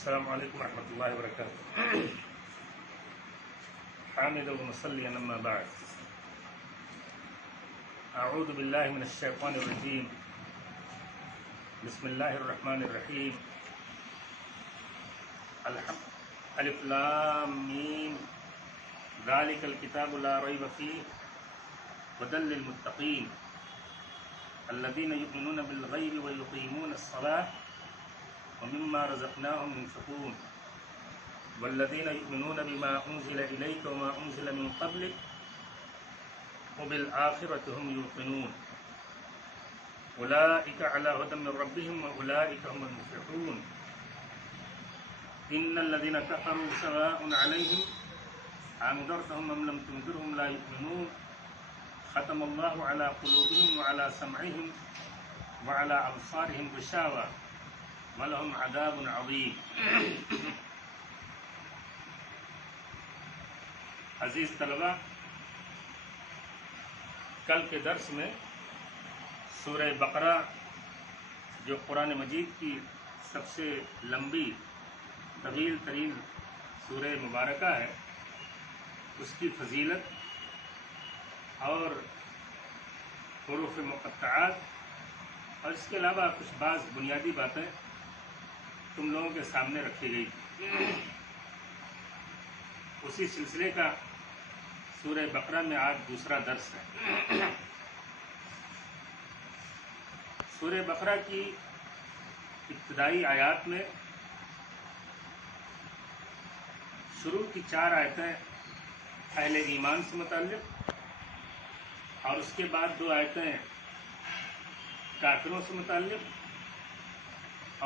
السلام عليكم ورحمة الله وبركاته. حامدا ومصليا أما بعد. أعوذ بالله من الشيطان الرجيم. بسم الله الرحمن الرحيم. ألف لام ميم ذلك الكتاب لا ريب فيه هدى للمتقين الذين يؤمنون بالغيب ويقيمون الصلاة ومما رزقناهم ينفقون والذين يؤمنون بما أنزل إليك وما أنزل من قبلك وبالآخرة هم يوقنون أولئك على هدى من ربهم وأولئك هم المفلحون. إن الذين كفروا سواء عليهم أنذرتهم أم لم تنذرهم لا يؤمنون ختم الله على قلوبهم وعلى سمعهم وعلى أبصارهم غشاوة وَلَهُمْ عَذَابٌ عَظِيمٌ. عزیز طلبہ، کل کے درس میں سورہ بقرہ جو قرآن مجید کی سب سے لمبی طویل ترین سورہ مبارکہ ہے، اس کی فضیلت اور حروف مقطعات اور اس کے علاوہ کچھ بعض بنیادی باتیں تم لوگوں کے سامنے رکھی گئی تھی. اسی سلسلے کا سورہ بقرہ میں آج دوسرا درس ہے. سورہ بقرہ کی ابتدائی آیات میں شروع کی 4 آیتیں اہل ایمان سے متعلق اور اس کے بعد 2 آیتیں کافروں سے متعلق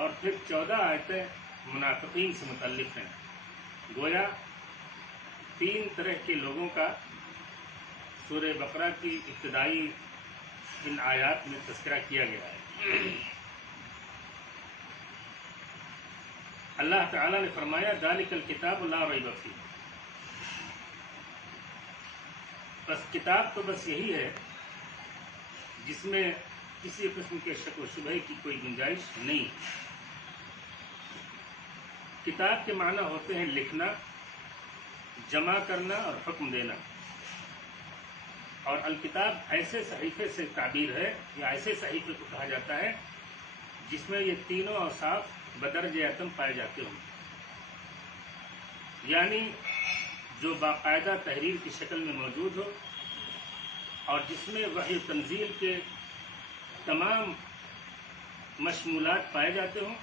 اور پھر 14 آیتیں منافقین سے متعلق ہیں. گویا 3 طرح کے لوگوں کا سورہ بقرہ کی ابتدائی ان آیات میں تذکرہ کیا گیا ہے. اللہ تعالیٰ نے فرمایا ذالک الکتاب لا ریب فیہ. بس کتاب تو بس یہی ہے جس میں کسی قسم کے شک و شبہ کی کوئی گنجائش نہیں. کتاب کے معنی ہوتے ہیں لکھنا، جمع کرنا اور حکم دینا. اور الکتاب ایسے صحیفے سے تعبیر ہے یا ایسے صحیفے کو کہا جاتا ہے جس میں یہ تینوں اوصاف بدرجہ اتم پائے جاتے ہوں. یعنی جو باقاعدہ تحریر کی شکل میں موجود ہو اور جس میں وحی تنزیل کے تمام مشمولات پائے جاتے ہوں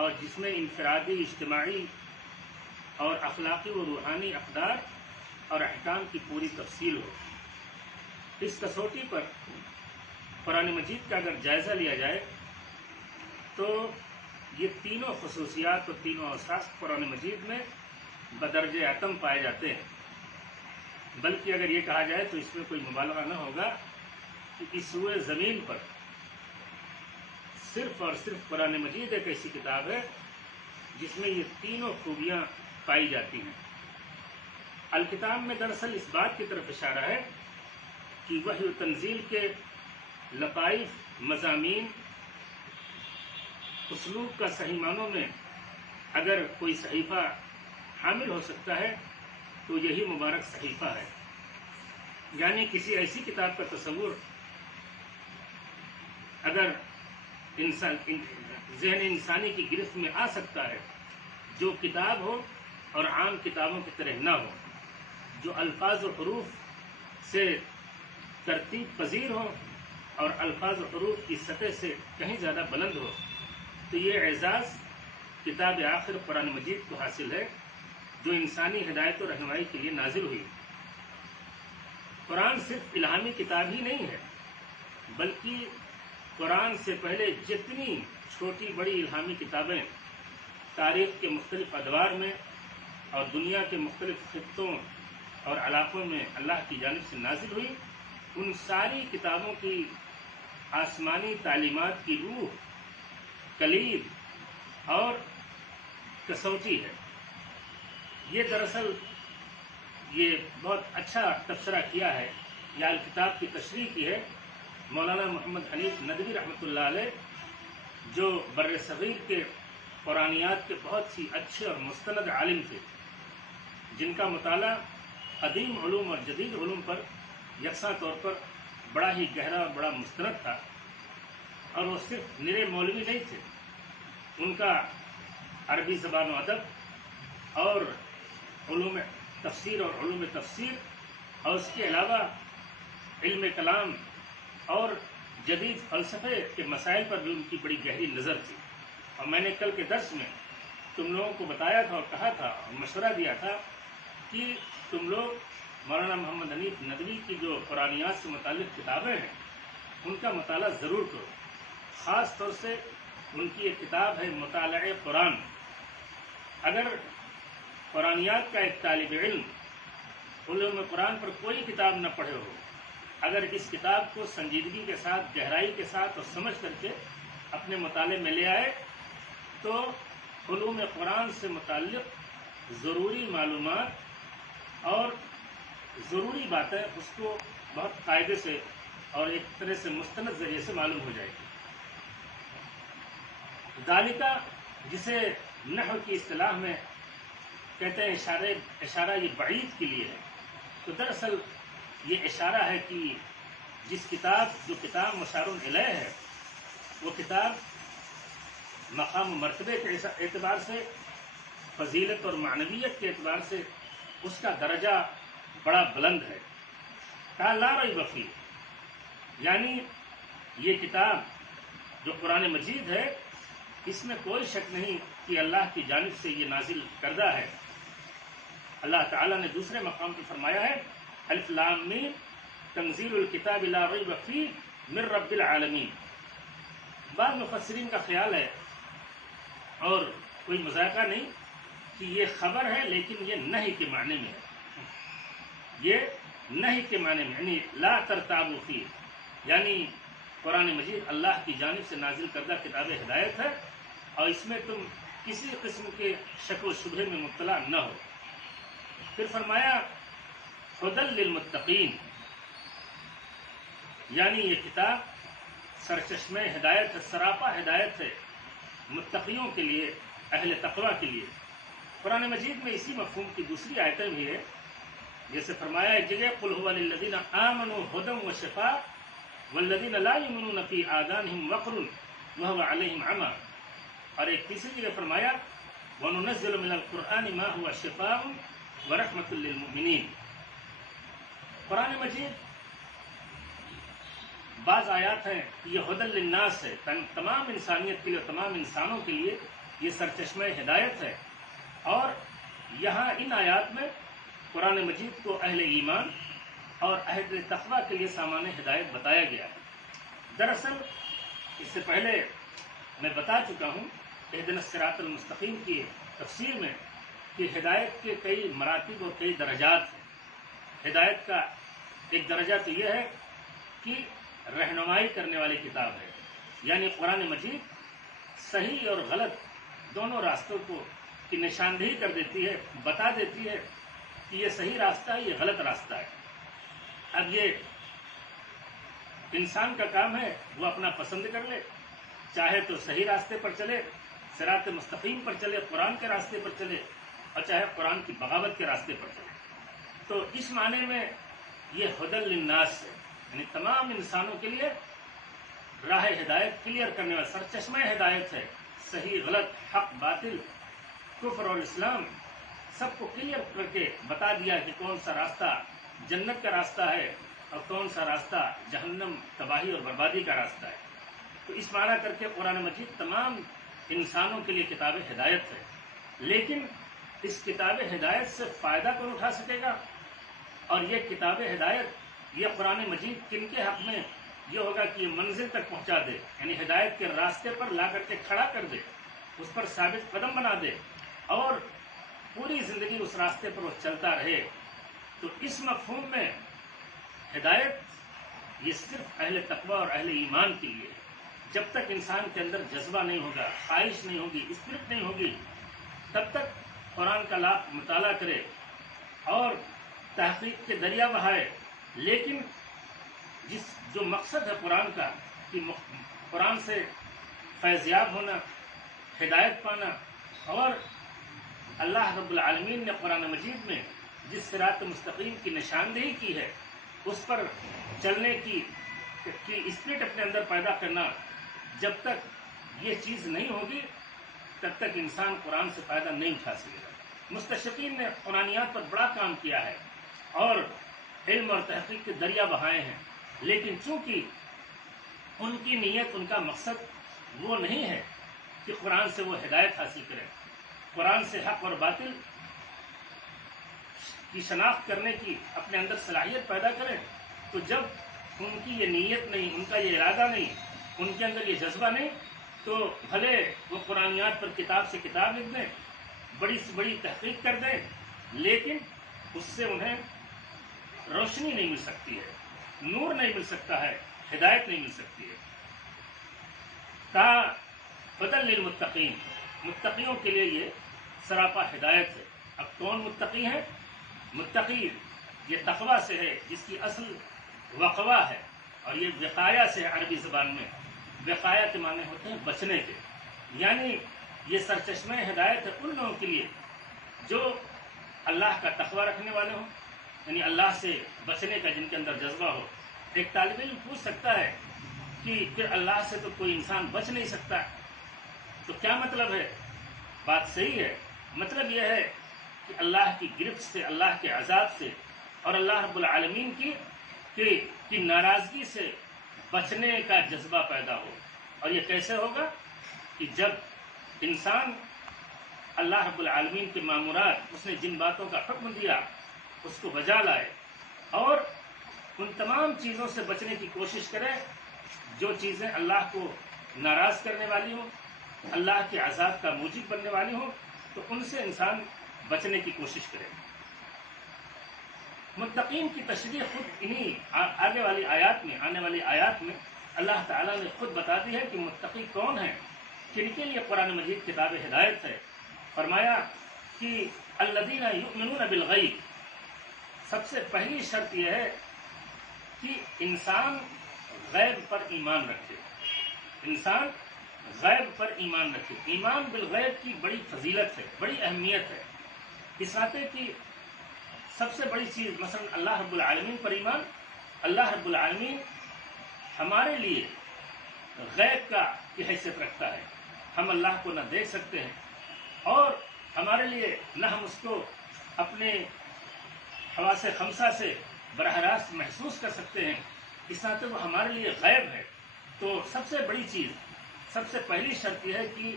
اور جس میں انفرادی، اجتماعی اور اخلاقی و روحانی اقدار اور احکام کی پوری تفصیل ہو. اس کسوٹی پر قرآن مجید کا اگر جائزہ لیا جائے تو یہ تینوں خصوصیات اور تینوں اوصاف قرآن مجید میں بدرجہ اتم پائے جاتے ہیں. بلکہ اگر یہ کہا جائے تو اس میں کوئی مبالغہ نہ ہوگا کہ اس روئے زمین پر صرف اور صرف قرآن مجید ایک ایسی کتاب ہے جس میں یہ تینوں خوبیاں پائی جاتی ہیں. الکتاب میں دراصل اس بات کی طرف اشارہ ہے کہ وحی و تنزیل کے لطائف، مضامین، اسلوب کا صحیح معنوں میں اگر کوئی صحیفہ حامل ہو سکتا ہے تو یہی مبارک صحیفہ ہے. یعنی کسی ایسی کتاب کا تصور اگر ذہن انسانی کی گرفت میں آ سکتا ہے جو کتاب ہو اور عام کتابوں کی طرح نہ ہو، جو الفاظ و حروف سے ترتیب پذیر ہو اور الفاظ و حروف کی سطح سے کہیں زیادہ بلند ہو، تو یہ اعزاز کتاب آخر قرآن مجید کو حاصل ہے جو انسانی ہدایت و رہنمائی کے لیے نازل ہوئی. قرآن صرف الہامی کتاب ہی نہیں ہے بلکہ قرآن سے پہلے جتنی چھوٹی بڑی الہامی کتابیں تاریخ کے مختلف ادوار میں اور دنیا کے مختلف خطوں اور علاقوں میں اللہ کی جانب سے نازل ہوئی، ان ساری کتابوں کی آسمانی تعلیمات کی روح، کلید اور کسوٹی ہے. یہ دراصل یہ بہت اچھا تبصرہ کیا ہے یا الکتاب کی تشریح کی ہے مولانا محمد حنیف ندوی رحمۃ اللہ علیہ، جو بر صغیر کے قرآنیات کے بہت سی اچھے اور مستند عالم تھے، جن کا مطالعہ قدیم علوم اور جدید علوم پر یکساں طور پر بڑا ہی گہرا اور بڑا مستند تھا، اور وہ صرف نرے مولوی نہیں تھے، ان کا عربی زبان و ادب اور علوم تفسیر اور علوم تفسیر اور اس کے علاوہ علم کلام اور جدید فلسفے کے مسائل پر بھی ان کی بڑی گہری نظر تھی۔ اور میں نے کل کے درس میں تم لوگوں کو بتایا تھا اور کہا تھا اور مشورہ دیا تھا کہ تم لوگ مولانا محمد حنیف ندوی کی جو قرآنیات سے متعلق کتابیں ہیں ان کا مطالعہ ضرور کرو، خاص طور سے ان کی ایک کتاب ہے مطالعہ قرآن۔ اگر قرآنیات کا ایک طالب علم علوم قرآن پر کوئی کتاب نہ پڑھے ہو، اگر اس کتاب کو سنجیدگی کے ساتھ، گہرائی کے ساتھ اور سمجھ کر کے اپنے مطالعے میں لے آئے تو علوم قرآن سے متعلق ضروری معلومات اور ضروری باتیں اس کو بہت قاعدے سے اور ایک طرح سے مستند ذریعے سے معلوم ہو جائے گی۔ ذالکہ جسے نحو کی اصطلاح میں کہتے ہیں اشارہ یہ بعید کے لیے ہے، تو دراصل یہ اشارہ ہے کہ جو کتاب مشار الیہ ہے وہ کتاب مقام و مرتبے کے اعتبار سے، فضیلت اور معنویت کے اعتبار سے اس کا درجہ بڑا بلند ہے۔ کہا لا ریب فیہ، یعنی یہ کتاب جو قرآن مجید ہے اس میں کوئی شک نہیں کہ اللہ کی جانب سے یہ نازل کردہ ہے۔ اللہ تعالیٰ نے دوسرے مقام پہ فرمایا ہے الف لام میم تنزیل الکتاب لا ریب فیہ من رب العالمین۔ بعض مفسرین کا خیال ہے اور کوئی مذائقہ نہیں کہ یہ خبر ہے لیکن یہ نہی کے معنی میں ہے، یہ نہی کے معنی میں، یعنی لا ترتابوا فیہ، یعنی قرآن مجید اللہ کی جانب سے نازل کردہ کتاب ہدایت ہے اور اس میں تم کسی قسم کے شک و شبہے میں مبتلا نہ ہو۔ پھر فرمایا ہدی للمتقین، یعنی یہ کتاب سرچشمہ ہدایت ہے، سراپا ہدایت ہے متقیوں کے لیے، اہل تقوی کے لیے۔ قرآن مجید میں اسی مفہوم کی دوسری آیتیں بھی ہے، جیسے فرمایا ایک جگہ قل هو للذین آمنوا ھدی وشفاء والذین لا یؤمنون فی آذانہم وقر وهو علیہم عمی، اور ایک تیسری جگہ فرمایا وَنُنَزِّلُ مِنَ الْقُرْآنِ مَا هُوَ شِفَاءٌ وَرَحْمَةٌ لِّلْمُؤْمِنِينَ۔ قرآن مجید بعض آیات ہیں یہ ہدی للناس ہے، تمام انسانیت کے لیے، تمام انسانوں کے لیے یہ سرچشمہ ہدایت ہے، اور یہاں ان آیات میں قرآن مجید کو اہل ایمان اور اہل تقوی کے لیے سامان ہدایت بتایا گیا ہے۔ دراصل اس سے پہلے میں بتا چکا ہوں اہدنا الصراط المستقیم کی تفسیر میں کہ ہدایت کے کئی مراتب اور کئی درجات ہیں۔ ہدایت کا ایک درجہ تو یہ ہے کہ رہنمائی کرنے والی کتاب ہے، یعنی قرآن مجید صحیح اور غلط دونوں راستوں کو کی نشاندہی کر دیتی ہے، بتا دیتی ہے کہ یہ صحیح راستہ ہے، یہ غلط راستہ ہے۔ اب یہ انسان کا کام ہے وہ اپنا پسند کر لے، چاہے تو صحیح راستے پر چلے، صراط مستقیم پر چلے، قرآن کے راستے پر چلے، اور چاہے قرآن کی بغاوت کے راستے پر چلے۔ تو اس معنی میں یہ ہدی للناس ہے، یعنی تمام انسانوں کے لیے راہ ہدایت کلیئر کرنے والا سرچشمہ ہدایت ہے، صحیح غلط، حق باطل، کفر اور اسلام سب کو کلیئر کر کے بتا دیا کہ کون سا راستہ جنت کا راستہ ہے اور کون سا راستہ جہنم، تباہی اور بربادی کا راستہ ہے۔ تو اس معنی کر کے قرآن مجید تمام انسانوں کے لیے کتاب ہدایت ہے، لیکن اس کتاب ہدایت سے فائدہ کون اٹھا سکے گا؟ اور یہ کتاب ہدایت، یہ قرآن مجید کن کے حق میں یہ ہوگا کہ یہ منزل تک پہنچا دے، یعنی ہدایت کے راستے پر لا کر کے کھڑا کر دے، اس پر ثابت قدم بنا دے اور پوری زندگی اس راستے پر وہ چلتا رہے۔ تو اس مفہوم میں ہدایت یہ صرف اہل تقوی اور اہل ایمان کے لیے ہے۔ جب تک انسان کے اندر جذبہ نہیں ہوگا، خواہش نہیں ہوگی، اسپرٹ نہیں ہوگی، تب تک قرآن کا مطالعہ کرے اور تحقیق کے دریا بہائے، لیکن جو مقصد ہے قرآن کا کہ قرآن سے فیضیاب ہونا، ہدایت پانا، اور اللہ رب العالمین نے قرآن مجید میں جس صراط مستقیم کی نشاندہی کی ہے اس پر چلنے کی اسپرٹ اپنے اندر پیدا کرنا، جب تک یہ چیز نہیں ہوگی تب تک انسان قرآن سے فائدہ نہیں اٹھا سکے گا۔ مستشرقین نے قرآنیات پر بڑا کام کیا ہے اور علم اور تحقیق کے دریا بہائے ہیں، لیکن چونکہ ان کی نیت، ان کا مقصد وہ نہیں ہے کہ قرآن سے وہ ہدایت حاصل کریں، قرآن سے حق اور باطل کی شناخت کرنے کی اپنے اندر صلاحیت پیدا کریں، تو جب ان کی یہ نیت نہیں، ان کا یہ ارادہ نہیں، ان کے اندر یہ جذبہ نہیں، تو بھلے وہ قرآنیات پر کتاب سے کتاب لکھ دیں، بڑی سے بڑی تحقیق کر دیں، لیکن اس سے انہیں روشنی نہیں مل سکتی ہے، نور نہیں مل سکتا ہے، ہدایت نہیں مل سکتی ہے۔ تا بدل للمتقین، متقیوں کے لیے یہ سراپا ہدایت ہے۔ اب کون متقی ہیں؟ متقی یہ تقوی سے ہے، جس کی اصل وقوہ ہے، اور یہ وقایا سے ہے۔ عربی زبان میں وقایا کے معنی ہوتے ہیں بچنے کے، یعنی یہ سرچشمہ ہدایت ہے ان لوگوں کے لیے جو اللہ کا تقوی رکھنے والے ہوں، یعنی اللہ سے بچنے کا جن کے اندر جذبہ ہو۔ ایک طالب علم پوچھ سکتا ہے کہ پھر اللہ سے تو کوئی انسان بچ نہیں سکتا، تو کیا مطلب ہے؟ بات صحیح ہے، مطلب یہ ہے کہ اللہ کی گرفت سے، اللہ کے عذاب سے، اور اللہ رب العالمین کی ناراضگی سے بچنے کا جذبہ پیدا ہو۔ اور یہ کیسے ہوگا؟ کہ جب انسان اللہ رب العالمین کے مامورات، اس نے جن باتوں کا حکم دیا اس کو بجا لائے، اور ان تمام چیزوں سے بچنے کی کوشش کرے جو چیزیں اللہ کو ناراض کرنے والی ہوں، اللہ کے عذاب کا موجب بننے والی ہوں، تو ان سے انسان بچنے کی کوشش کرے۔ متقین کی تشریح خود انہی آنے والی آیات میں اللہ تعالیٰ نے خود بتا دی ہے کہ متقی کون ہیں، کن کے لیے قرآن مجید کتاب ہدایت ہے۔ فرمایا کہ الذین یؤمنون بالغیب، سب سے پہلی شرط یہ ہے کہ انسان غیب پر ایمان رکھے، انسان غیب پر ایمان رکھے۔ ایمان بالغیب کی بڑی فضیلت ہے، بڑی اہمیت ہے۔ اس ناطے کی سب سے بڑی چیز، مثلا اللہ رب العالمین پر ایمان، اللہ رب العالمین ہمارے لیے غیب کی حیثیت رکھتا ہے، ہم اللہ کو نہ دیکھ سکتے ہیں، اور ہمارے لیے نہ ہم اس کو اپنے حواس خمسہ سے براہ راست محسوس کر سکتے ہیں، اس ناطے وہ ہمارے لیے غیب ہے۔ تو سب سے بڑی چیز، سب سے پہلی شرط یہ ہے کہ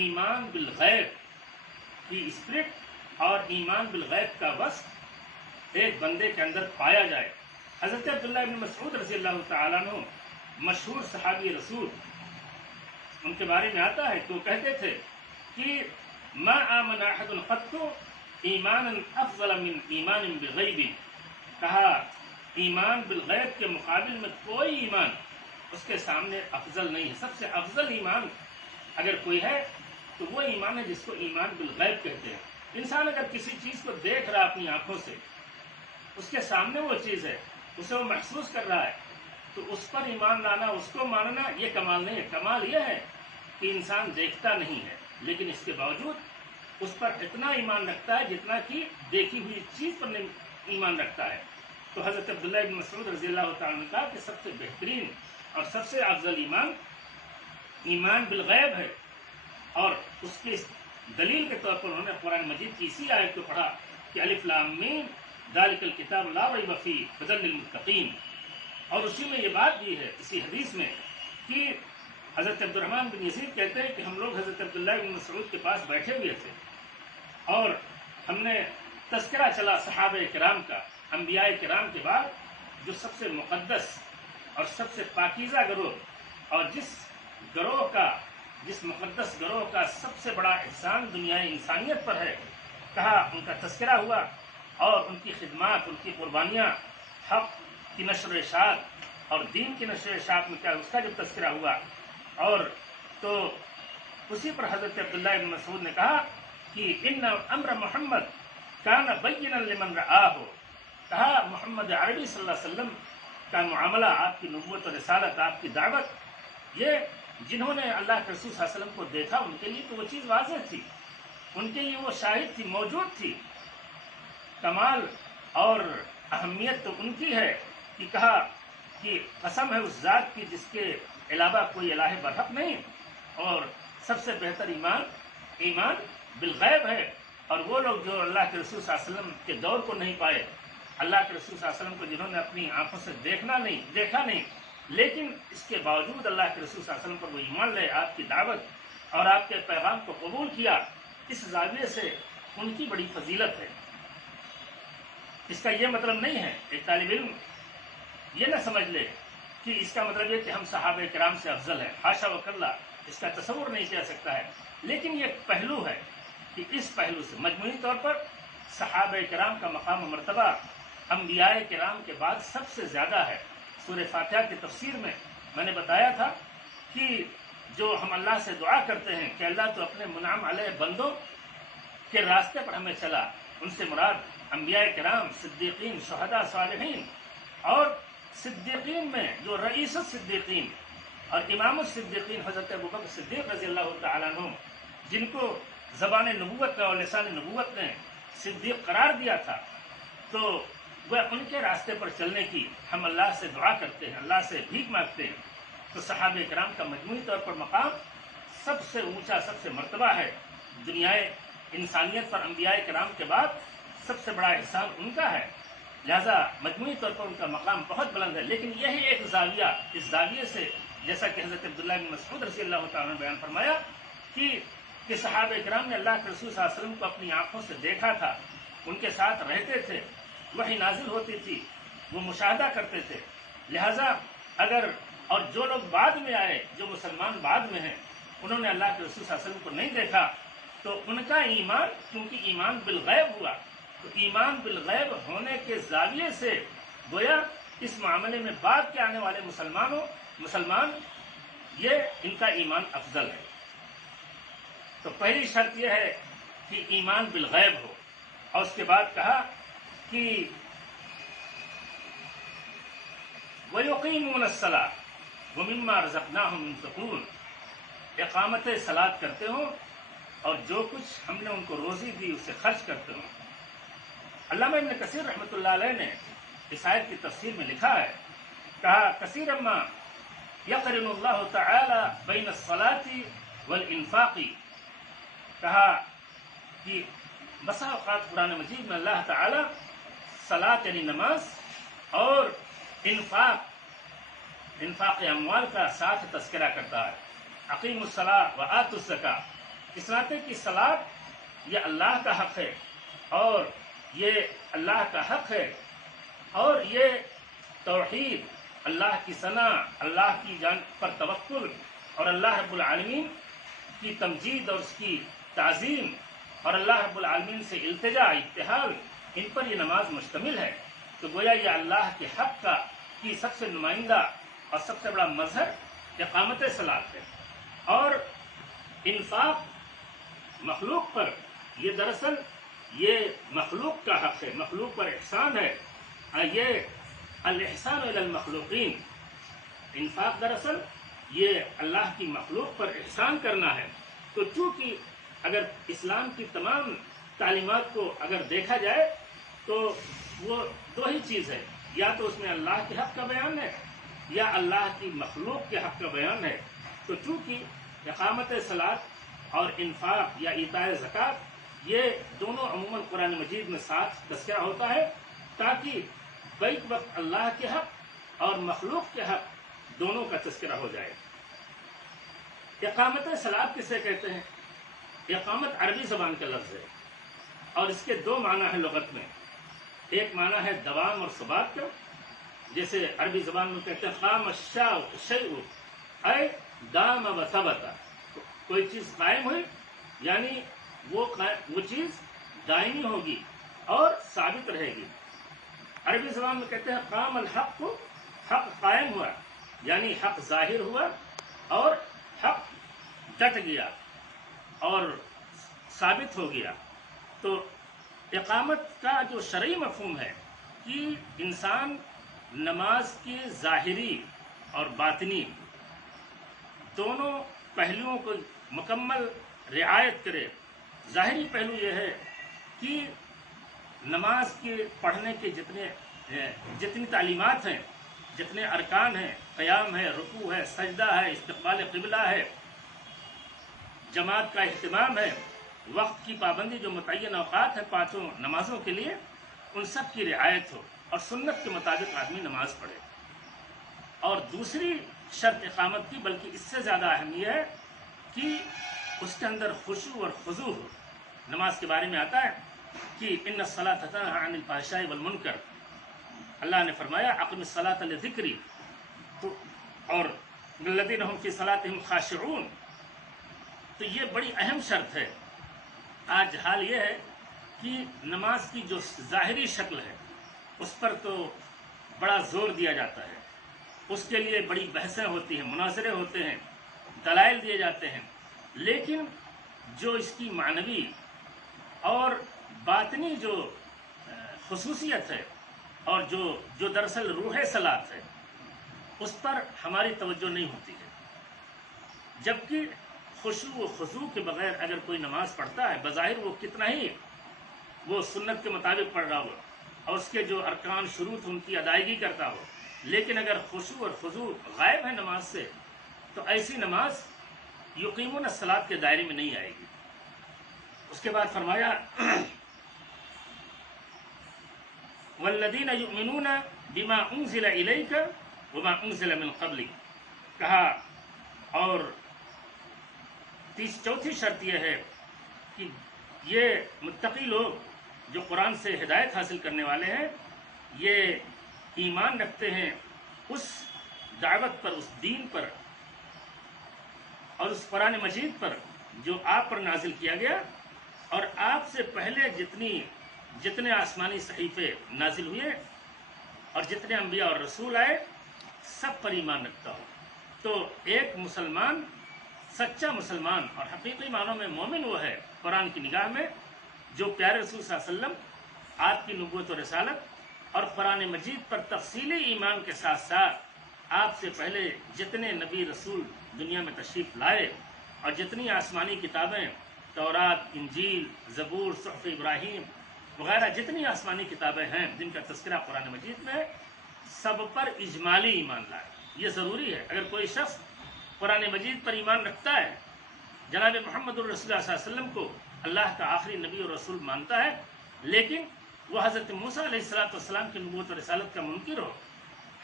ایمان بالغیب کی اسپرٹ اور ایمان بالغیب کا وصف ایک بندے کے اندر پایا جائے۔ حضرت عبداللہ بن مسعود رضی اللہ تعالیٰ عنہ، مشہور صحابی رسول، ان کے بارے میں آتا ہے کہ وہ کہتے تھے کہ ما آمن احد قط ایمانا افضل من ایمان بالغیب، کہا ایمان بالغیب کے مقابل میں کوئی ایمان اس کے سامنے افضل نہیں ہے۔ سب سے افضل ایمان اگر کوئی ہے تو وہ ایمان ہے جس کو ایمان بالغیب کہتے ہیں۔ انسان اگر کسی چیز کو دیکھ رہا اپنی آنکھوں سے، اس کے سامنے وہ چیز ہے، اسے وہ محسوس کر رہا ہے، تو اس پر ایمان لانا، اس کو ماننا، یہ کمال نہیں ہے۔ کمال یہ ہے کہ انسان دیکھتا نہیں ہے لیکن اس کے باوجود اس پر اتنا ایمان رکھتا ہے جتنا کہ دیکھی ہوئی چیز پر ایمان رکھتا ہے۔ تو حضرت عبداللہ بن مسعود رضی اللہ تعالیٰ نے کہا کہ سب سے بہترین اور سب سے افضل ایمان ایمان بالغیب ہے، اور اس کی دلیل کے طور پر انہوں نے قرآن مجید کی اسی آیت کو پڑھا کہ الف لام میم ذالک الکتاب لا ریب فیہ ھدی للمتقین، اور اسی میں یہ بات بھی ہے اسی حدیث میں کہ حضرت عبد الرحمن بن یزید کہتے ہیں کہ ہم لوگ حضرت عبداللہ بن مسعود کے پاس بیٹھے ہوئے تھے، اور ہم نے تذکرہ چلا صحابہ کرام کا، انبیاء کرام کے بعد جو سب سے مقدس اور سب سے پاکیزہ گروہ، اور جس مقدس گروہ کا سب سے بڑا احسان دنیا انسانیت پر ہے، کہا ان کا تذکرہ ہوا، اور ان کی خدمات، ان کی قربانیاں، حق کی نشر و اشاعت اور دین کی نشر و اشاعت میں کیا اس کا جب تذکرہ ہوا، اور تو اسی پر حضرت عبداللہ بن مسعود نے کہا کہ ان امر محمد کان بینا لمن رآہ، کہا محمد عربی صلی اللہ علیہ وسلم کا معاملہ، آپ کی نبوت و رسالت، آپ کی دعوت، یہ جنہوں نے اللہ کے رسول صلی اللہ علیہ وسلم کو دیکھا ان کے لیے تو وہ چیز واضح تھی، ان کے لیے وہ شاہد تھی، موجود تھی۔ کمال اور اہمیت تو ان کی ہے کہ کہا کہ قسم ہے اس ذات کی جس کے علاوہ کوئی الہ برحق نہیں، اور سب سے بہتر ایمان بالغیب ہے۔ اور وہ لوگ جو اللہ کے رسول صلی اللہ علیہ وسلم کے دور کو نہیں پائے، اللہ کے رسول صلی اللہ علیہ وسلم کو جنہوں نے اپنی آنکھوں سے دیکھا نہیں، لیکن اس کے باوجود اللہ کے رسول صلی اللہ علیہ وسلم پر وہ ایمان لائے، آپ کی دعوت اور آپ کے پیغام کو قبول کیا، اس زاویے سے ان کی بڑی فضیلت ہے۔ اس کا یہ مطلب نہیں ہے ایک طالب علم یہ نہ سمجھ لے کہ اس کا مطلب یہ کہ ہم صحابہ کرام سے افضل ہیں، حاشا وکلا، اس کا تصور نہیں کیا سکتا ہے۔ لیکن یہ ایک پہلو ہے کہ اس پہلو سے مجموعی طور پر صحابہ کرام کا مقام و مرتبہ انبیاء کرام کے بعد سب سے زیادہ ہے۔ سورہ فاتحہ کی تفسیر میں نے بتایا تھا کہ جو ہم اللہ سے دعا کرتے ہیں کہ اللہ تو اپنے منعم علیہ بندوں کے راستے پر ہمیں چلا، ان سے مراد انبیاء کرام، صدیقین، شہداء، صالحین، اور صدیقین میں جو رئیس الصدیقین اور امام الصدیقین حضرت ابوبکر صدیق رضی اللہ تعالیٰ عنہ، جن کو زبان نبوت اور لسان نبوت نے صدیق قرار دیا تھا، تو وہ ان کے راستے پر چلنے کی ہم اللہ سے دعا کرتے ہیں، اللہ سے بھیک مانگتے ہیں۔ تو صحابہ کرام کا مجموعی طور پر مقام سب سے اونچا، سب سے مرتبہ ہے۔ دنیا انسانیت پر انبیاء کرام کے بعد سب سے بڑا احسان ان کا ہے، لہذا مجموعی طور پر ان کا مقام بہت بلند ہے۔ لیکن یہی ایک زاویہ، اس زاویے سے جیسا کہ حضرت عبداللہ بن مسعود رضی اللہ تعالیٰ نے بیان فرمایا کہ صحابہ کرام نے اللہ کے رسول صلی اللہ علیہ وسلم کو اپنی آنکھوں سے دیکھا تھا، ان کے ساتھ رہتے تھے، وحی نازل ہوتی تھی، وہ مشاہدہ کرتے تھے۔ لہذا اور جو لوگ بعد میں آئے، جو مسلمان بعد میں ہیں، انہوں نے اللہ کے رسول صلی اللہ علیہ وسلم کو نہیں دیکھا، تو ان کا ایمان، کیونکہ ایمان بالغیب ہوا، تو ایمان بالغیب ہونے کے زاویے سے گویا اس معاملے میں بعد کے آنے والے مسلمان یہ ان کا ایمان افضل ہے۔ تو پہلی شرط یہ ہے کہ ایمان بالغیب ہو، اور اس کے بعد کہا کہ وَيُقِيمُونَ الصَّلَاةَ وَمِمَّا رَزَقْنَاهُمْ يُنْفِقُونَ، اقامت صلاۃ کرتے ہوں اور جو کچھ ہم نے ان کو روزی دی اسے خرچ کرتے ہوں۔ علامہ ابن کثیر رحمۃ اللہ علیہ نے اس آیت کی تفسیر میں لکھا ہے، کہا کثیرا ما یقرن اللہ تعالی بین الصلاۃ والانفاق، کہا کہ بسا اوقات قرآن مجید میں اللہ تعالی صلاۃ یعنی نماز اور انفاق اموال کا ساتھ تذکرہ کرتا ہے۔ اقیموا الصلاۃ وآتوا الزکاۃ، اس ناطے کی صلاۃ یہ اللہ کا حق ہے، اور یہ اللہ کا حق ہے، اور یہ توحید، اللہ کی ثنا، اللہ کی جان پر توکل اور اللہ رب العالمین کی تمجید اور اس کی تعظیم اور اللہ رب العالمین سے التجا، ابتہال، ان پر یہ نماز مشتمل ہے۔ تو گویا یہ اللہ کے حق کی سب سے نمائندہ اور سب سے بڑا مظہر اقامت صلاۃ ہے۔ اور انفاق مخلوق پر، یہ دراصل یہ مخلوق کا حق ہے، مخلوق پر احسان ہے، یہ الاحسان الی المخلوقین، انفاق دراصل یہ اللہ کی مخلوق پر احسان کرنا ہے۔ تو چونکہ اگر اسلام کی تمام تعلیمات کو اگر دیکھا جائے تو وہ دو ہی چیز ہے، یا تو اس میں اللہ کے حق کا بیان ہے یا اللہ کی مخلوق کے حق کا بیان ہے۔ تو چونکہ اقامت صلاۃ اور انفاق یا ایتاء زکوٰۃ یہ دونوں عموماً قرآن مجید میں ساتھ تذکرہ ہوتا ہے، تاکہ بیک وقت اللہ کے حق اور مخلوق کے حق دونوں کا تذکرہ ہو جائے۔ اقامت صلاۃ کسے کہتے ہیں؟ اقامت عربی زبان کا لفظ ہے، اور اس کے دو معنی ہیں لغت میں۔ ایک معنی ہے دوام اور ثبات کا، جیسے عربی زبان میں کہتے ہیں قام الشیء اے دام و ثبت، کوئی چیز قائم ہوئی یعنی وہ چیز دائمی ہوگی اور ثابت رہے گی۔ عربی زبان میں کہتے ہیں قام الحق، حق قائم ہوا یعنی حق ظاہر ہوا اور حق ڈٹ گیا اور ثابت ہو گیا۔ تو اقامت کا جو شرعی مفہوم ہے کہ انسان نماز کی ظاہری اور باطنی دونوں پہلوؤں کو مکمل رعایت کرے۔ ظاہری پہلو یہ ہے کہ نماز کے پڑھنے کے جتنی تعلیمات ہیں، جتنے ارکان ہیں، قیام ہے، رکوع ہے، سجدہ ہے، استقبال قبلہ ہے، جماعت کا اہتمام ہے، وقت کی پابندی، جو متعین اوقات ہے پانچوں نمازوں کے لیے، ان سب کی رعایت ہو اور سنت کے مطابق آدمی نماز پڑھے۔ اور دوسری شرط اقامت کی، بلکہ اس سے زیادہ اہم یہ ہے کہ اس کے اندر خشوع اور خضوع ہو۔ نماز کے بارے میں آتا ہے کہ ان الصلاۃ تنہی عن الفحشاء والمنکر، اللہ نے فرمایا اقم الصلاۃ لذکری، تو اور الذین هم فی صلاتهم خاشعون، تو یہ بڑی اہم شرط ہے۔ آج حال یہ ہے کہ نماز کی جو ظاہری شکل ہے اس پر تو بڑا زور دیا جاتا ہے، اس کے لیے بڑی بحثیں ہوتی ہیں، مناظرے ہوتے ہیں، دلائل دیے جاتے ہیں، لیکن جو اس کی معنوی اور باطنی جو خصوصیت ہے اور جو دراصل روح صلاۃ ہے، اس پر ہماری توجہ نہیں ہوتی ہے۔ جبکہ خشوع و خضوع کے بغیر اگر کوئی نماز پڑھتا ہے، بظاہر وہ کتنا ہی وہ سنت کے مطابق پڑھ رہا ہو اور اس کے جو ارکان شروط ان کی ادائیگی کرتا ہو، لیکن اگر خشوع اور خضوع غائب ہے نماز سے، تو ایسی نماز یقیمون الصلاۃ کے دائرے میں نہیں آئے گی۔ اس کے بعد فرمایا والذین یؤمنون بما انزل الیک وما انزل من قبلک، کہا اور چوتھی شرط یہ ہے کہ یہ متقی لوگ جو قرآن سے ہدایت حاصل کرنے والے ہیں، یہ ایمان رکھتے ہیں اس دعوت پر، اس دین پر اور اس قرآن مجید پر جو آپ پر نازل کیا گیا، اور آپ سے پہلے جتنے آسمانی صحیفے نازل ہوئے اور جتنے انبیاء اور رسول آئے، سب پر ایمان رکھتا ہو۔ تو ایک مسلمان، سچا مسلمان اور حقیقی معنوں میں مومن وہ ہے قرآن کی نگاہ میں جو پیارے رسول صلی اللہ علیہ وسلم، آپ کی نبوت و رسالت اور قرآن مجید پر تفصیلی ایمان کے ساتھ ساتھ آپ سے پہلے جتنے نبی رسول دنیا میں تشریف لائے اور جتنی آسمانی کتابیں، تورات، انجیل، زبور، صحف ابراہیم وغیرہ جتنی آسمانی کتابیں ہیں جن کا تذکرہ قرآن مجید میں ہے، سب پر اجمالی ایمان لائے۔ یہ ضروری ہے۔ اگر کوئی شخص قرآن مجید پر ایمان رکھتا ہے، جناب محمد الرسول اللہ صلی اللہ علیہ وسلم کو اللہ کا آخری نبی اور رسول مانتا ہے، لیکن وہ حضرت موسیٰ علیہ السلام کی نبوت و رسالت کا منکر ہو،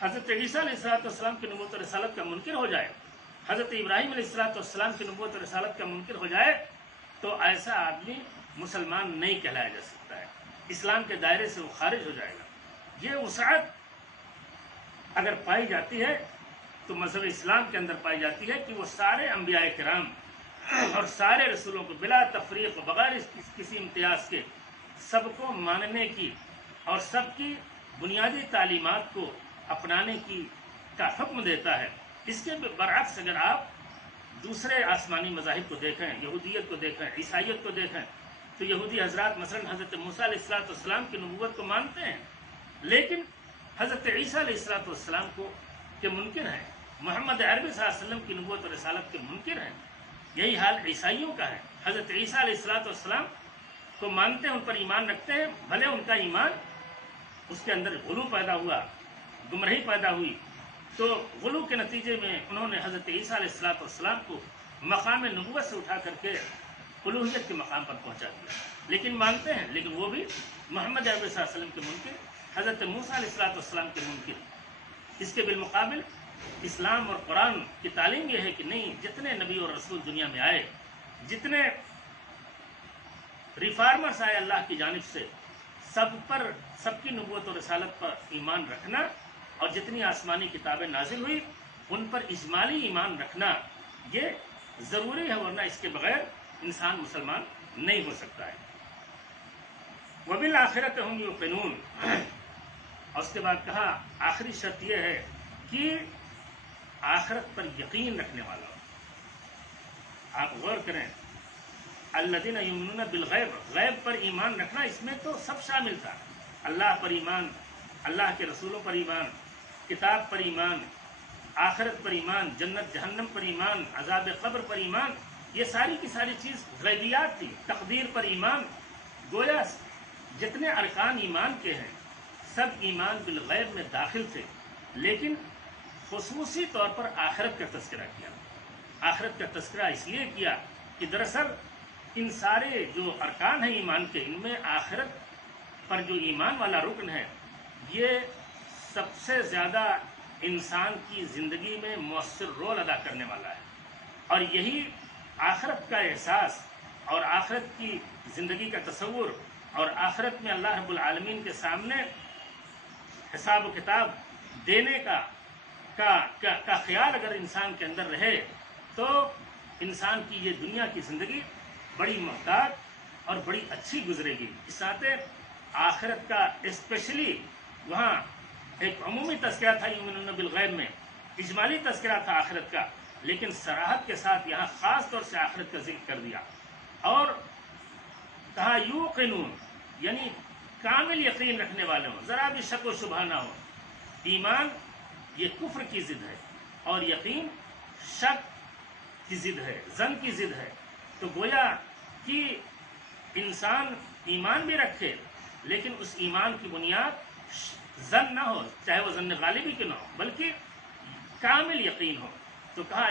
حضرت عیسیٰ علیہ السلام کی نبوت و رسالت کا منکر ہو جائے، حضرت ابراہیم علیہ السلام کی نبوت و رسالت کا منکر ہو جائے، تو ایسا آدمی مسلمان نہیں کہلایا جا سکتا ہے، اسلام کے دائرے سے وہ خارج ہو جائے گا۔ یہ وسعت اگر پائی جاتی ہے تو مذہب اسلام کے اندر پائی جاتی ہے کہ وہ سارے انبیاء کرام اور سارے رسولوں کو بلا تفریق بغیر کسی امتیاز کے سب کو ماننے کی اور سب کی بنیادی تعلیمات کو اپنانے کا حکم دیتا ہے۔ اس کے برعکس اگر آپ دوسرے آسمانی مذاہب کو دیکھیں، یہودیت کو دیکھیں، عیسائیت کو دیکھیں، تو یہودی حضرات مثلا حضرت موسیٰ علیہ السلام کی نبوت کو مانتے ہیں، لیکن حضرت عیسیٰ علیہ السلام کے منکر ہیں، محمد عربی صلی اللہ علیہ وسلم کی نبوت و رسالت کے منکر ہیں۔ یہی حال عیسائیوں کا ہے، حضرت عیسیٰ علیہ السلام کو مانتے ہیں، ان پر ایمان رکھتے ہیں، بھلے ان کا ایمان اس کے اندر غلو پیدا ہوا، گمراہی پیدا ہوئی، تو غلو کے نتیجے میں انہوں نے حضرت عیسیٰ علیہ السلام کو مقام نبوت سے اٹھا کر کے الوہیت کے مقام پر پہنچا دیا، لیکن مانتے ہیں، لیکن وہ بھی محمد عربی صلی اللہ علیہ وسلم کے منکر، حضرت موسیٰ علیہ السلام کے منکر۔ اس کے بالمقابل اسلام اور قرآن کی تعلیم یہ ہے کہ نہیں، جتنے نبی اور رسول دنیا میں آئے، جتنے ریفارمرز آئے اللہ کی جانب سے، سب کی نبوت و رسالت پر ایمان رکھنا، اور جتنی آسمانی کتابیں نازل ہوئی ان پر اجمالی ایمان رکھنا یہ ضروری ہے، ورنہ اس کے بغیر انسان مسلمان نہیں ہو سکتا ہے۔ وبالآخرۃ ہم یوقنون، اور اس کے بعد کہا آخری شرط یہ ہے کہ آخرت پر یقین رکھنے والا ہو۔ آپ غور کریں، الذین یؤمنون بالغیب، غیب پر ایمان رکھنا، اس میں تو سب شامل تھا، اللہ پر ایمان، اللہ کے رسولوں پر ایمان، کتاب پر ایمان، آخرت پر ایمان، جنت جہنم پر ایمان، عذاب قبر پر ایمان، یہ ساری کی ساری چیز غیبیات تھی. تقدیر پر ایمان. گویا جتنے ارکان ایمان کے ہیں سب ایمان بالغیب میں داخل تھے، لیکن خصوصی طور پر آخرت کا تذکرہ کیا. آخرت کا تذکرہ اس لیے کیا کہ دراصل ان سارے جو ارکان ہیں ایمان کے، ان میں آخرت پر جو ایمان والا رکن ہے یہ سب سے زیادہ انسان کی زندگی میں مؤثر رول ادا کرنے والا ہے. اور یہی آخرت کا احساس اور آخرت کی زندگی کا تصور اور آخرت میں اللہ رب العالمین کے سامنے حساب و کتاب دینے کا خیال اگر انسان کے اندر رہے تو انسان کی یہ دنیا کی زندگی بڑی محتاط اور بڑی اچھی گزرے گی. اس ناطے آخرت کا اسپیشلی وہاں ایک عمومی تذکرہ تھا یؤمنون بالغیب میں، اجمالی تذکرہ تھا آخرت کا، لیکن صراحت کے ساتھ یہاں خاص طور سے آخرت کا ذکر کر دیا اور کہا یوقنون، یعنی کامل یقین رکھنے والے ہوں، ذرا بھی شک و شبہ نہ ہو. ایمان یہ کفر کی ضد ہے اور یقین شک کی ضد ہے، ظن کی ضد ہے. تو گویا کہ انسان ایمان بھی رکھے لیکن اس ایمان کی بنیاد ظن نہ ہو، چاہے وہ ظن غالبی کی نہ ہو بلکہ کامل یقین ہو. تو کہا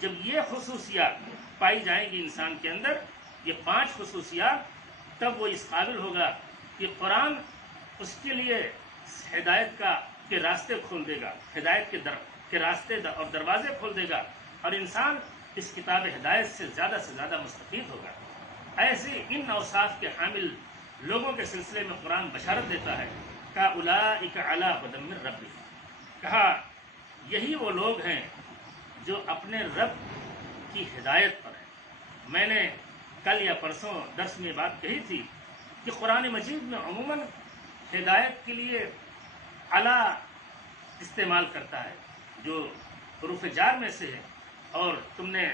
جب یہ خصوصیات پائی جائیں گی انسان کے اندر، یہ 5 خصوصیات، تب وہ اس قابل ہوگا کہ قرآن اس کے لیے ہدایت کے راستے کھول دے گا، ہدایت کے راستے اور دروازے کھول دے گا اور انسان اس کتاب ہدایت سے زیادہ مستفید ہوگا. ایسے ان اوصاف کے حامل لوگوں کے سلسلے میں قرآن بشارت دیتا ہے کہ اولئک علی ھدی من ربہم، کہا یہی وہ لوگ ہیں جو اپنے رب کی ہدایت پر ہیں. میں نے کل یا پرسوں درس میں بات کہی تھی کہ قرآن مجید میں عموماً ہدایت کے لیے علی استعمال کرتا ہے جو حروف جار میں سے ہے، اور تم نے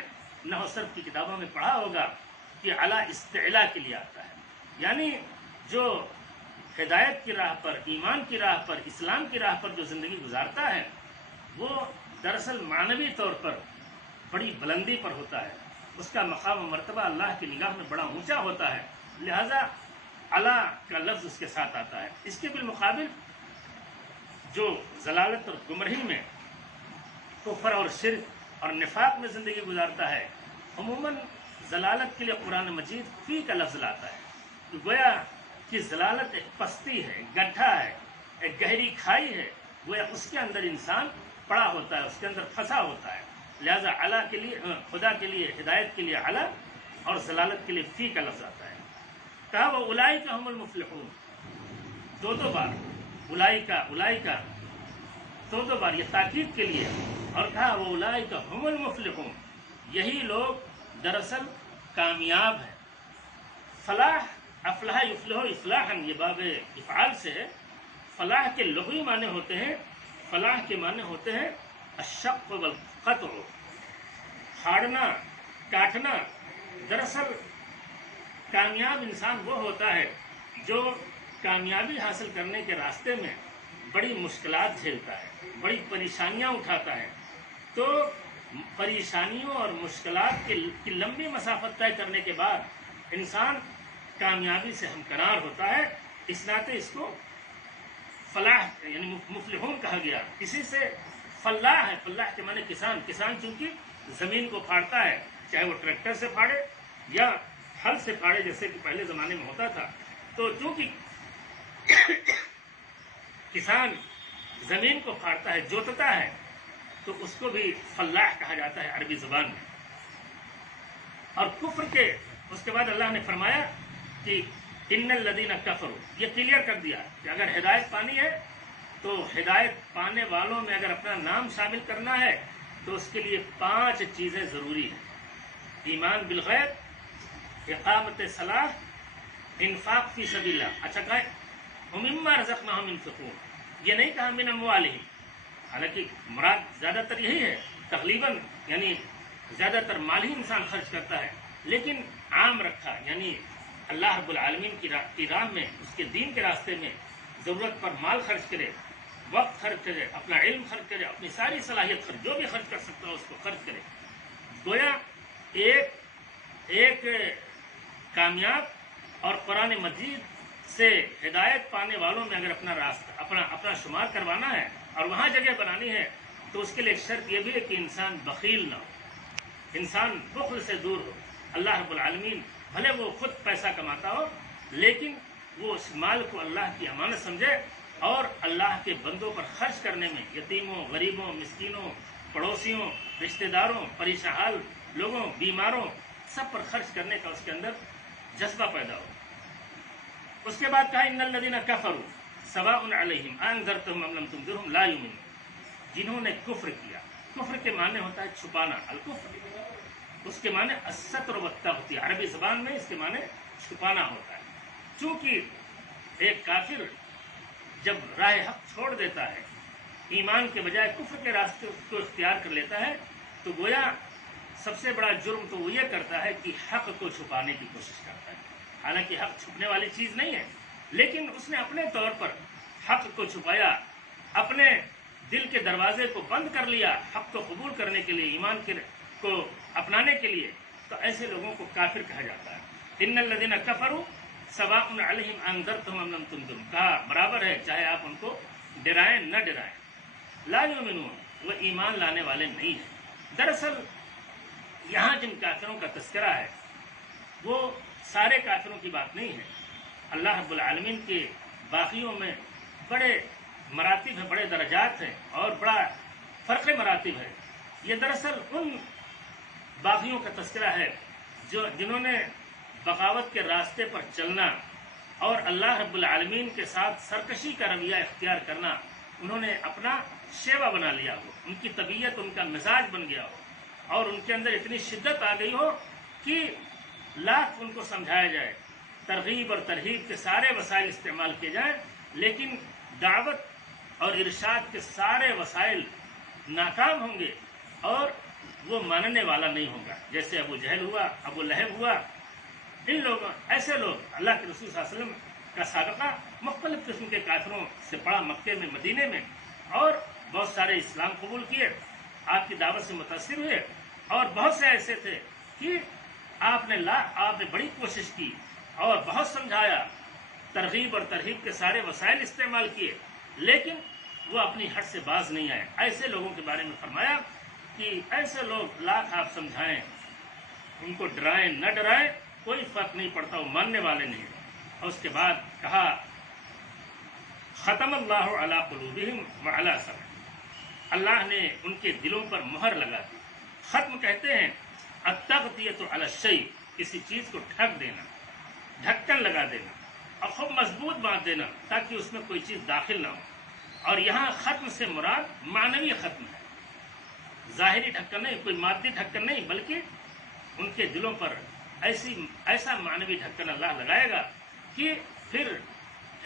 نحو صرف کی کتابوں میں پڑھا ہوگا کہ علی استعلاء کے لیے آتا ہے. یعنی جو ہدایت کی راہ پر، ایمان کی راہ پر، اسلام کی راہ پر جو زندگی گزارتا ہے وہ دراصل معنوی طور پر بڑی بلندی پر ہوتا ہے، اس کا مقام و مرتبہ اللہ کی نگاہ میں بڑا اونچا ہوتا ہے، لہذا علی کا لفظ اس کے ساتھ آتا ہے. اس کے بالمقابل جو ضلالت اور گمراہی میں، کفر اور شرک اور نفاق میں زندگی گزارتا ہے، عموماً ضلالت کے لیے قرآن مجید فی کا لفظ لاتا ہے. تو گویا کہ ضلالت ایک پستی ہے، ایک گڈھا ہے، ایک گہری کھائی ہے، گویا اس کے اندر انسان پڑا ہوتا ہے، اس کے اندر پھنسا ہوتا ہے. لہذا علی کے لیے، خدا کے لیے، ہدایت کے لیے علی اور ضلالت کے لیے فی کا لفظ آتا ہے. کہا وہ اولئک ھم المفلحون، دو بار اولئک دو بار یہ تاکید کے لیے، اور کہا وہ اولئک ھم المفلحون، یہی لوگ دراصل کامیاب ہیں. فلاح، افلح یفلح افلاحا، یہ باب افعال سے ہے. فلاح کے لغوی معنی ہوتے ہیں، فلاح کے معنی ہوتے ہیں الشق والقطع، پھاڑنا، کاٹنا. دراصل کامیاب انسان وہ ہوتا ہے جو کامیابی حاصل کرنے کے راستے میں بڑی مشکلات جھیلتا ہے، بڑی پریشانیاں اٹھاتا ہے. تو پریشانیوں اور مشکلات کی لمبی مسافت طے کرنے کے بعد انسان کامیابی سے ہمکنار ہوتا ہے. اس ناطے اس کو فلاح یعنی مفلحون کہا گیا. اسی سے فلاح ہے، فلاح کے معنی کسان. کسان چونکہ زمین کو پھاڑتا ہے، چاہے وہ ٹریکٹر سے پھاڑے یا ہل سے پھاڑے جیسے کہ پہلے زمانے میں ہوتا تھا. تو چونکہ کسان زمین کو پھاڑتا ہے، جوتتا ہے، تو اس کو بھی فلاح کہا جاتا ہے عربی زبان میں. اور کفر کے اس کے بعد اللہ نے فرمایا کہ ان الذین کفروا، یہ کلیئر کر دیا کہ اگر ہدایت پانی ہے تو ہدایت پانے والوں میں اگر اپنا نام شامل کرنا ہے تو اس کے لیے 5 چیزیں ضروری ہیں: ایمان بالغیب، اقامت صلاح، انفاق فی سبیل اللہ. اچھا کہیں ومما رزقناہم ينفقون، یہ نہیں کہا من اموالہم، حالانکہ مراد زیادہ تر یہی ہے تقریباً، یعنی زیادہ تر مال ہی انسان خرچ کرتا ہے، لیکن عام رکھا یعنی اللہ رب العالمین کی راہ میں، اس کے دین کے راستے میں ضرورت پر مال خرچ کرے. وقت خرچ کرے، اپنا علم خرچ کرے، اپنی ساری صلاحیت خرچ، جو بھی خرچ کر سکتا ہے اس کو خرچ کرے. گویا ایک کامیاب اور قرآن مجید سے ہدایت پانے والوں میں اگر اپنا راستہ اپنا شمار کروانا ہے اور وہاں جگہ بنانی ہے تو اس کے لیے ایک شرط یہ بھی ہے کہ انسان بخیل نہ ہو، انسان بخل سے دور ہو. اللہ رب العالمین بھلے وہ خود پیسہ کماتا ہو لیکن وہ اس مال کو اللہ کی امانت سمجھے اور اللہ کے بندوں پر خرچ کرنے میں یتیموں، غریبوں، مسکینوں، پڑوسیوں، رشتہ داروں، پریشان حال لوگوں، بیماروں سب پر خرچ کرنے کا اس کے اندر جذبہ پیدا ہو. اس کے بعد کہا ان الذین کفروا سواء علیہم انذرتہم ام لم تنذرہم لا یؤمنون. جنہوں نے کفر کیا، کفر کے معنی ہوتا ہے چھپانا، الکفر اس کے معنی الستر والتغطیہ، عربی زبان میں اس کے معنی چھپانا ہوتا ہے. چونکہ ایک کافر جب راہ حق چھوڑ دیتا ہے، ایمان کے بجائے کفر کے راستے کو اختیار کر لیتا ہے تو گویا سب سے بڑا جرم تو وہ یہ کرتا ہے کہ حق کو چھپانے کی کوشش کرتا ہے. حالانکہ حق چھپنے والی چیز نہیں ہے لیکن اس نے اپنے طور پر حق کو چھپایا، اپنے دل کے دروازے کو بند کر لیا حق کو قبول کرنے کے لیے، ایمان کو اپنانے کے لیے. تو ایسے لوگوں کو کافر کہا جاتا ہے. ان الذین کفروا سواء علیہم انذرتہم ام لم تنذرہم، کہا برابر ہے چاہے آپ ان کو ڈرائیں نہ ڈرائیں. لا یؤمنون، وہ ایمان لانے والے نہیں ہیں. دراصل یہاں جن کافروں کا تذکرہ ہے وہ سارے کافروں کی بات نہیں ہے. اللہ رب العالمین کے باقیوں میں بڑے مراتب ہیں، بڑے درجات ہیں اور بڑا فرق مراتب ہے. یہ دراصل ان باغیوں کا تذکرہ ہے جنہوں نے بغاوت کے راستے پر چلنا اور اللہ رب العالمین کے ساتھ سرکشی کا رویہ اختیار کرنا انہوں نے اپنا شیوا بنا لیا ہو، ان کی طبیعت ان کا مزاج بن گیا ہو اور ان کے اندر اتنی شدت آ گئی ہو کہ لاکھ ان کو سمجھایا جائے، ترغیب اور ترہیب کے سارے وسائل استعمال کیے جائیں لیکن دعوت اور ارشاد کے سارے وسائل ناکام ہوں گے اور وہ ماننے والا نہیں ہوگا. جیسے ابو جہل ہوا، ابو لہب ہوا، ان لوگوں ایسے لوگ اللہ کے رسول صلی اللہ علیہ وسلم کا سابقہ مختلف قسم کے کافروں سے پڑا مکے میں، مدینے میں، اور بہت سارے اسلام قبول کیے، آپ کی دعوت سے متاثر ہوئے اور بہت سے ایسے تھے کہ آپ نے بڑی کوشش کی اور بہت سمجھایا، ترغیب اور ترہیب کے سارے وسائل استعمال کیے لیکن وہ اپنی حد سے باز نہیں آئے. ایسے لوگوں کے بارے میں فرمایا کہ ایسے لوگ لاکھ آپ سمجھائیں، ان کو ڈرائیں نہ ڈرائیں کوئی فرق نہیں پڑتا، وہ ماننے والے نہیں. اور اس کے بعد کہا ختم اللہ علی قلوبہم وعلی سمعہم، اللہ نے ان کے دلوں پر مہر لگا دی. ختم کہتے ہیں التغطیۃ علی الشیء، کسی چیز کو ڈھک دینا، ڈھکن لگا دینا اور خوب مضبوط باندھ دینا تاکہ اس میں کوئی چیز داخل نہ ہو. اور یہاں ختم سے مراد معنوی ختم ہے، ظاہری ڈھکن نہیں، کوئی مادی ڈھکن نہیں، بلکہ ان کے دلوں پر ایسا معنوی ڈھکن اللہ لگائے گا کہ پھر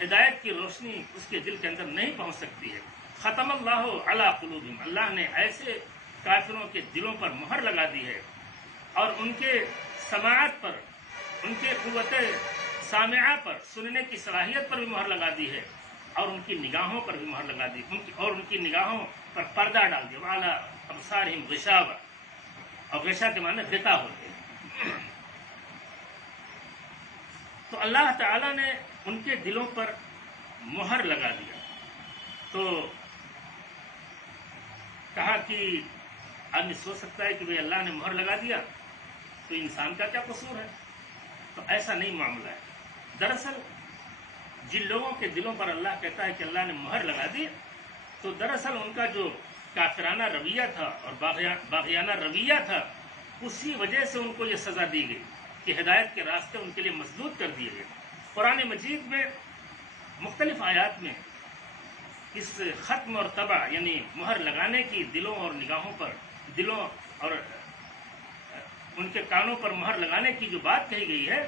ہدایت کی روشنی اس کے دل کے اندر نہیں پہنچ سکتی ہے. ختم اللہ علی قلوبہم، اللہ نے ایسے کافروں کے دلوں پر مہر لگا دی ہے اور ان کے سماعت پر، ان کے قوت سامعہ پر، سننے کی صلاحیت پر بھی مہر لگا دی ہے اور ان کی نگاہوں پر بھی مہر لگا دی اور ان کی نگاہوں پر پردہ ڈال دیا. وعلی ابصارہم غشاوہ، اور غشا کے معنی غطا ہوتے ہیں. تو اللہ تعالیٰ نے ان کے دلوں پر مہر لگا دیا. تو کہا کہ آدمی سوچ سکتا ہے کہ بھئی اللہ نے مہر لگا دیا تو انسان کا کیا قصور ہے؟ تو ایسا نہیں معاملہ ہے. دراصل جن لوگوں کے دلوں پر اللہ کہتا ہے کہ اللہ نے مہر لگا دی تو دراصل ان کا جو کافرانہ رویہ تھا اور باغیانہ رویہ تھا اسی وجہ سے ان کو یہ سزا دی گئی کہ ہدایت کے راستے ان کے لیے مسدود کر دیے گئے. قرآن مجید میں مختلف آیات میں اس ختم اور طبع یعنی مہر لگانے کی دلوں اور نگاہوں پر، دلوں اور ان کے کانوں پر مہر لگانے کی جو بات کہی گئی ہے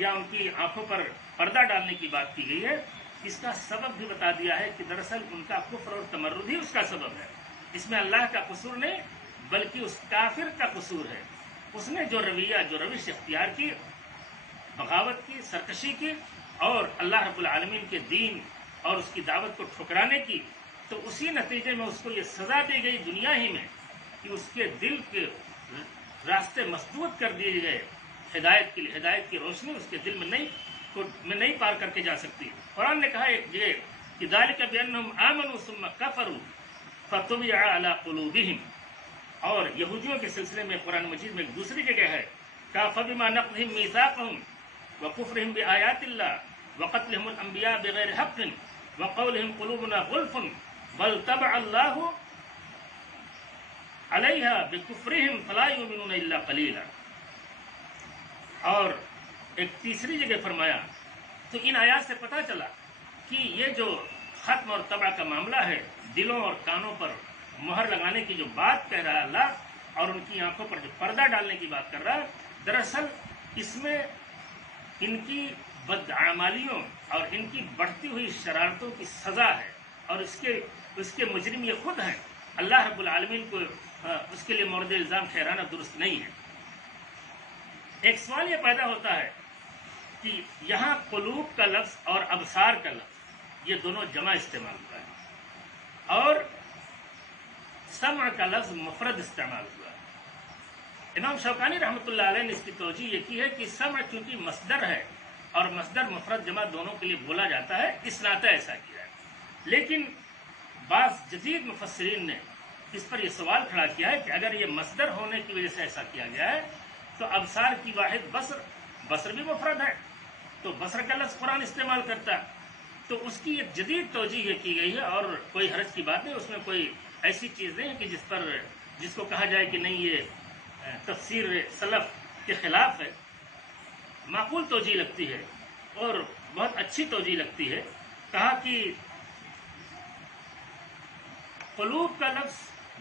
یا ان کی آنکھوں پر پردہ ڈالنے کی بات کی گئی ہے، اس کا سبب بھی بتا دیا ہے کہ دراصل ان کا کفر اور تمرد ہی اس کا سبب ہے. اس میں اللہ کا قصور نہیں بلکہ اس کافر کا قصور ہے. اس نے جو رویہ، جو روش اختیار کی، بغاوت کی، سرکشی کی اور اللہ رب العالمین کے دین اور اس کی دعوت کو ٹھکرانے کی، تو اسی نتیجے میں اس کو یہ سزا دی گئی دنیا ہی میں کہ اس کے دل کے راستے مسدود کر دیے گئے ہدایت کے لیے. ہدایت کی روشنی اس کے دل میں نہیں پار کر کے جا سکتی. قرآن نے کہا ایک جگہ کہ ذالک بانہم آمنوا ثم کفروا فطبع علی قلوبہم. اور یہودیوں کے سلسلے میں قرآن مجید میں ایک دوسری جگہ ہے کہ فبما نقضہم میثاقہم وکفرہم بآیات اللہ وقتلہم الانبیاء بغیر حق وقولہم قلوبنا غلف بل طبع اللہ علیہا بکفرہم فلا یؤمنون الا قلیلا. اور ایک تیسری جگہ فرمایا تو ان آیات سے پتہ چلا کہ یہ جو ختم اور طبع کا معاملہ ہے، دلوں اور کانوں پر مہر لگانے کی جو بات کہہ رہا ہے اللہ اور ان کی آنکھوں پر جو پردہ ڈالنے کی بات کر رہا ہے، دراصل اس میں ان کی بدعمالیوں اور ان کی بڑھتی ہوئی شرارتوں کی سزا ہے اور اس کے مجرم یہ خود ہیں. اللہ رب العالمین کو اس کے لیے مورد الزام ٹھہرانا درست نہیں ہے. ایک سوال یہ پیدا ہوتا ہے کہ یہاں قلوب کا لفظ اور ابصار کا لفظ یہ دونوں جمع استعمال ہوا ہے اور سمع کا لفظ مفرد استعمال ہوا ہے. امام شوکانی رحمۃ اللہ علیہ نے اس کی توجیہ یہ کی ہے کہ سمع چونکہ مصدر ہے اور مصدر مفرد جمع دونوں کے لیے بولا جاتا ہے، اس ناطے ایسا کیا ہے. لیکن بعض جدید مفسرین نے اس پر یہ سوال کھڑا کیا ہے کہ اگر یہ مصدر ہونے کی وجہ سے ایسا کیا گیا ہے تو ابصار کی واحد بصر بھی مفرد ہے تو بصر کا لفظ قرآن استعمال کرتا ہے. تو اس کی ایک جدید توجیہ یہ کی گئی ہے اور کوئی حرج کی بات نہیں، اس میں کوئی ایسی چیز نہیں ہے کہ جس کو کہا جائے کہ نہیں یہ تفسیر سلف کے خلاف ہے. معقول توجیہ لگتی ہے اور بہت اچھی توجیہ لگتی ہے. کہا کہ قلوب کا لفظ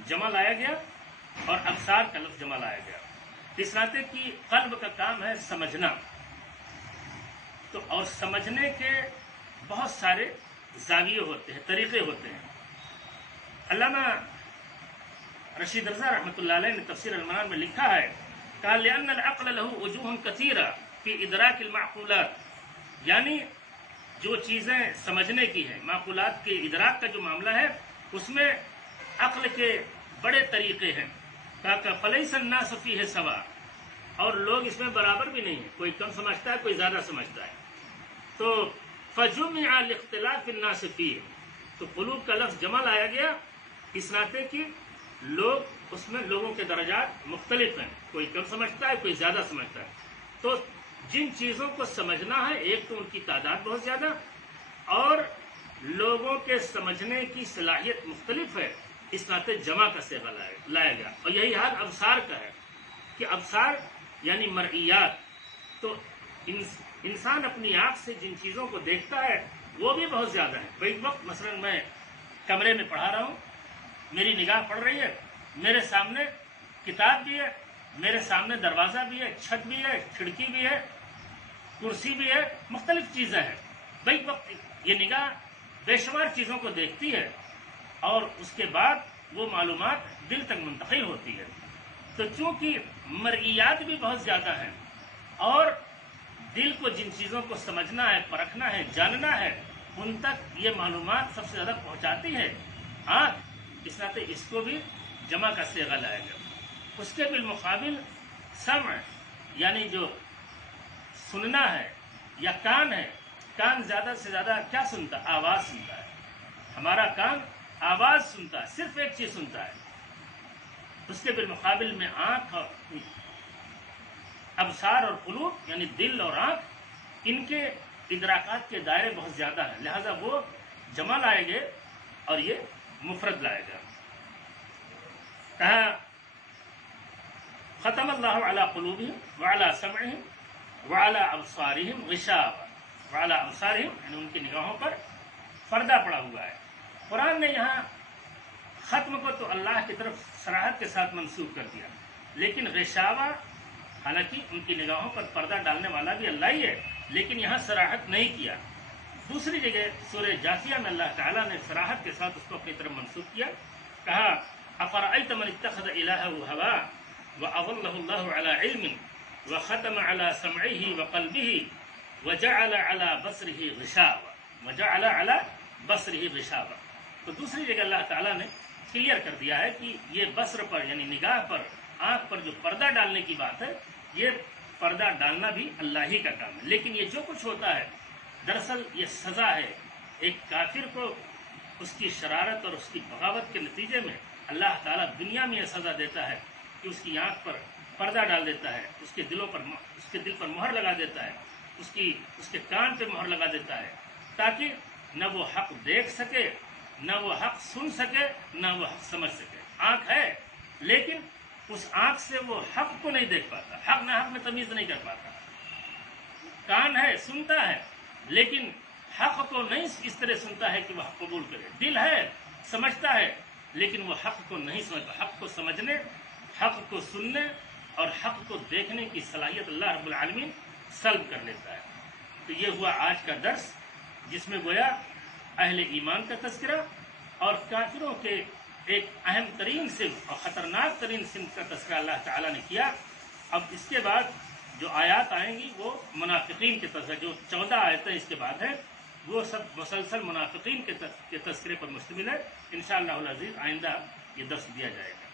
جمع لایا گیا اور ابصار کا لفظ جمع لایا گیا اس ناطے کی قلب کا کام ہے سمجھنا، تو اور سمجھنے کے بہت سارے زاویے ہوتے ہیں، طریقے ہوتے ہیں. علامہ رشید رضا رحمۃ اللہ علیہ نے تفسیر المنار میں لکھا ہے کہ لأن العقل له وجوہ کثیرہ فی ادراک المعقولات، یعنی جو چیزیں سمجھنے کی ہیں، معقولات کے ادراک کا جو معاملہ ہے اس میں عقل کے بڑے طریقے ہیں. کہا فلیس الناس فیہ سوا، اور لوگ اس میں برابر بھی نہیں ہیں، کوئی کم سمجھتا ہے کوئی زیادہ سمجھتا ہے. تو فجمع لاختلاف الناس فیہ، تو قلوب کا لفظ جمع لایا گیا اس ناطے کی لوگ اس میں لوگوں کے درجات مختلف ہیں، کوئی کم سمجھتا ہے کوئی زیادہ سمجھتا ہے. تو جن چیزوں کو سمجھنا ہے ایک تو ان کی تعداد بہت زیادہ اور لوگوں کے سمجھنے کی صلاحیت مختلف ہے، اس ناطے جمع کا صیغہ لایا گیا. اور یہی حال ابصار کا ہے کہ ابصار یعنی مرئیات، تو انسان اپنی آنکھ سے جن چیزوں کو دیکھتا ہے وہ بھی بہت زیادہ ہے. ایک وقت مثلا میں کمرے میں پڑھا رہا ہوں، میری نگاہ پڑ رہی ہے، میرے سامنے کتاب بھی ہے، میرے سامنے دروازہ بھی ہے، چھت بھی ہے، کھڑکی بھی ہے، کرسی بھی ہے، مختلف چیزیں ہیں. ایک وقت یہ نگاہ بے شمار چیزوں کو دیکھتی ہے اور اس کے بعد وہ معلومات دل تک منتقل ہوتی ہے. تو چونکہ مرئیات بھی بہت زیادہ ہیں اور دل کو جن چیزوں کو سمجھنا ہے، پرکھنا ہے، جاننا ہے، ان تک یہ معلومات سب سے زیادہ پہنچاتی ہے آنکھ، اس ناطے اس کو بھی جمع کا صیغہ لایا گیا. اس کے بالمقابل سمع یعنی جو سننا ہے یا کان ہے، کان زیادہ سے زیادہ کیا سنتا ہے؟ آواز سنتا ہے. ہمارا کان آواز سنتا ہے، صرف ایک چیز سنتا ہے. اس کے بالمقابل میں آنکھ اور ابصار اور قلوب یعنی دل اور آنکھ، ان کے ادراکات کے دائرے بہت زیادہ ہیں، لہذا وہ جمع لائے گئے اور یہ مفرد لائے گا. کہا ختم اللہ علی قلوبہم وعلی سمعہم وعلی ابصارہم غشاوہ، وعلی ابصارہم یعنی ان کی نگاہوں پر پردہ پڑا ہوا ہے. قرآن نے یہاں ختم کو تو اللہ کی طرف صراحت کے ساتھ منسوخ کر دیا، لیکن غشاوہ حالانکہ ان کی نگاہوں پر پردہ ڈالنے والا بھی اللہ ہی ہے، لیکن یہاں صراحت نہیں کیا. دوسری جگہ سورہ جاثیہ میں اللہ تعالیٰ نے صراحت کے ساتھ اس کو اپنی طرف منسوخ کیا. کہا افرأیت من اتخذ الہہ ہوا وأضلہ اللہ علی علم وختم علی سمعہ وقلبہ وجعل علی بصرہ غشاوہ، وجعل علی بصرہ غشاوہ. تو دوسری جگہ اللہ تعالیٰ نے کلیئر کر دیا ہے کہ یہ بصر پر یعنی نگاہ پر، آنکھ پر جو پردہ ڈالنے کی بات ہے، یہ پردہ ڈالنا بھی اللہ ہی کا کام ہے۔ لیکن یہ جو کچھ ہوتا ہے دراصل یہ سزا ہے ایک کافر کو، اس کی شرارت اور اس کی بغاوت کے نتیجے میں اللہ تعالیٰ دنیا میں یہ سزا دیتا ہے کہ اس کی آنکھ پر پردہ ڈال دیتا ہے، اس کے دل پر مہر لگا دیتا ہے، اس کے کان پہ مہر لگا دیتا ہے، تاکہ نہ وہ حق دیکھ سکے، نہ وہ حق سن سکے، نہ وہ حق سمجھ سکے۔ آنکھ ہے لیکن اس آنکھ سے وہ حق کو نہیں دیکھ پاتا، حق نہ حق میں تمیز نہیں کر پاتا۔ کان ہے، سنتا ہے، لیکن حق کو نہیں اس طرح سنتا ہے کہ وہ حق قبول کرے۔ دل ہے، سمجھتا ہے، لیکن وہ حق کو نہیں سمجھتا۔ حق کو سمجھنے، حق کو سننے اور حق کو دیکھنے کی صلاحیت اللہ رب العالمین سلب کر لیتا ہے۔ تو یہ ہوا آج کا درس، جس میں گویا اہل ایمان کا تذکرہ اور کافروں کے ایک اہم ترین صنف اور خطرناک ترین صنف کا تذکرہ اللہ تعالیٰ نے کیا۔ اب اس کے بعد جو آیات آئیں گی وہ منافقین کے تذکرہ، جو 14 آیتیں اس کے بعد ہیں، وہ سب مسلسل منافقین کے تذکرے پر مشتمل ہے۔ انشاءاللہ العزیز آئندہ یہ درس دیا جائے گا۔